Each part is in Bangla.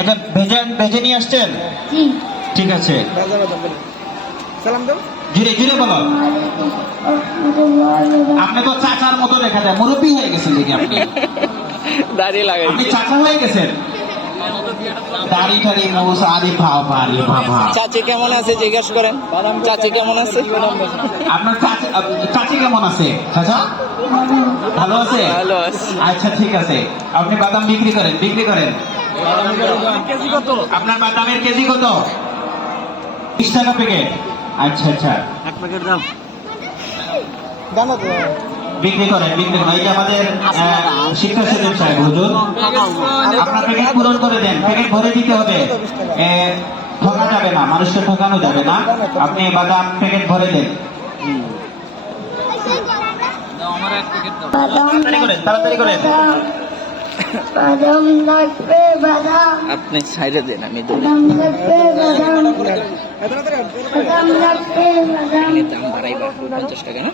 এটা ভেজে নিয়ে আসছেন? ঠিক আছে, সালাম দাও। জুড়ে জুড়ে বলো। আপনি তো চাচার মতো দেখা যায়, মুরব্বী হয়ে গেছেন দেখি আপনি। দাড়ি লাগাই আপনি চাচা হয়ে গেছেন, দাড়ি টাড়ি মুছ আরে বাবা রে বাবা। চাচি কেমন আছে জিজ্ঞেস করেন, চাচি কেমন আছে? আপনার চাচি কেমন আছে? চাচা ভালো আছে? ভালো আছে। আচ্ছা ঠিক আছে, আপনি বাদাম বিক্রি করেন কেজি কত? আপনার বাদামের কেজি কত? 20 টাকা প্যাকেট। আচ্ছা আচ্ছা, এক প্যাকেট দাও। দাও তো। বিক্রি করেন এই যে আমাদের শিক্ষা সচিব সাহেব হুজুর, আপনার প্যাকেট পূরণ করে দেন, প্যাকেট ভরে দিতে হবে। ঠকা যাবে না, মানুষকে ঠকানো যাবে না। আপনি বাদাম প্যাকেট ভরে দেন। তাড়াতাড়ি করেন। বাদাম লাগবে, বাদাম আপনি সাইডে দেন, আমি দৌড়ে বাদাম লাগবে, বাদাম বাদাম লাগবে, বাদাম দাম বাড়াইবা 50 টাকা না?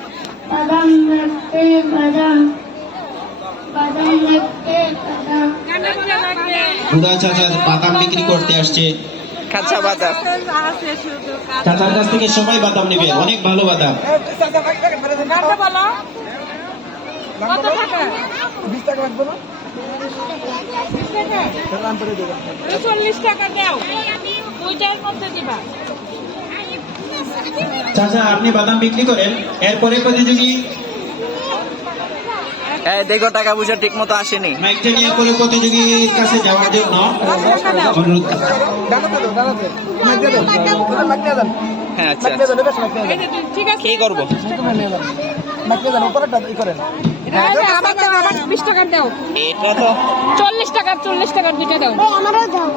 বাদাম লাগবে, বাদাম বাদাম লাগবে, বাদাম বুড়া চাচা বাদাম বিক্রি করতে আসছে। কাঁচা বাদাম চাচার কাছ থেকে সবাই বাদাম নেবে, অনেক ভালো বাদাম। 20 টাকা লাগবে না? 40 টাকা দাও, দুইটার মধ্যে দিবা। চাচা আপনি বাদাম বিক্রি করেন, এরপরে প্রতিযোগী দেখো টাকা পয়সা ঠিক মতো আসেনি। মাইকটা নিয়ে পরে প্রতিযোগীর কাছে যাওয়ার জন্য অনুরোধ। হ্যাঁ আচ্ছা, ঠিক আছে, কি করবো? আমার 20 টাকা দাও, এটা তো 40 টাকার দুইটা দাও। আমারও দাও।